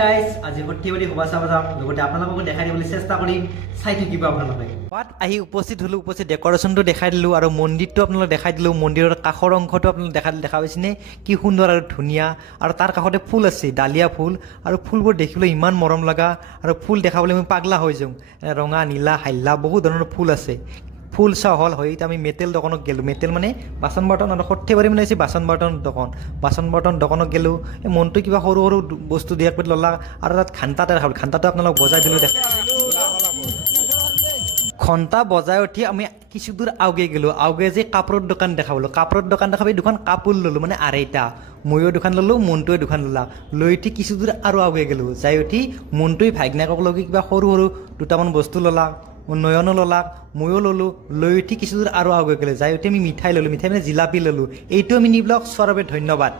Guys আজি সৰ্থেবাৰী শোভাচা যাম লগতে আপোনালোকক দেখাই দিবলৈ চেষ্টা কৰিম চাই থাকিব আপোনালোকে বাট আহি উপস্থিত হলো উপস্থিত ডেকৰেশ্যনটো দেখাই দিলোঁ আৰু মন্দিৰটো আপোনালোকক দেখাই দিলোঁ মন্দিৰৰ কাষৰ অংশটো আপোনালোকে দেখা পাইছেনে কি সুন্দৰ আৰু ধুনীয়া আৰু তাৰ কাষতে ফুল আছে ডালিয়া ফুল আৰু ফুলবোৰ দেখিবলৈ ইমান মৰম লগা আৰু ফুল দেখাবলৈ মই পাগলা হৈ যাওঁ ৰঙা নীলা হাল্লা বহুত ধৰণৰ ফুল আছে ফুল চাহ হল হয় আমি মেটেল দোকানত গেলোঁ মেটেল মানে বাচন বৰ্তন আৰু সৰ্থেবাৰী মানে হৈছে বাচন বৰ্তন দোকানত গেলোঁ মনটো কিবা সৰু সৰু বস্তু দিয়া কৰি ল'লা আৰু তাত ঘণ্টা এটা খালোঁ ঘণ্টাটো আপোনালোক বজাই দিলোঁ ঘণ্টা বজাই উঠি আমি কিছু দূৰ আউগে গেলোঁ আউগে যে কাপোৰৰ দোকান দেখা পালোঁ কাপোৰৰ দোকান দেখা পাই দুখন কাপোৰ ল'লোঁ মানে আঢ়ৈটা ময়ো দোকান ল'লোঁ মনটোৱে দোকান ল'লা লৈ উঠি কিছু দূৰ আৰু আউগে গেলোঁ যাই উঠি মনটোৱে ভাইগনাকক লগি কিবা সৰু সৰু দুটামান বস্তু ল'লা নয়নো ল'লাক ময়ো ল'লোঁ লৈ উঠি কিছু দূৰ আৰু আগুৱাই গ'লে যাই উঠি আমি মিঠাই ল'লোঁ মিঠাই মানে জিলাপি ল'লোঁ এইটো আমি নিব্লগ চোৱাৰ বাবে ধন্যবাদ।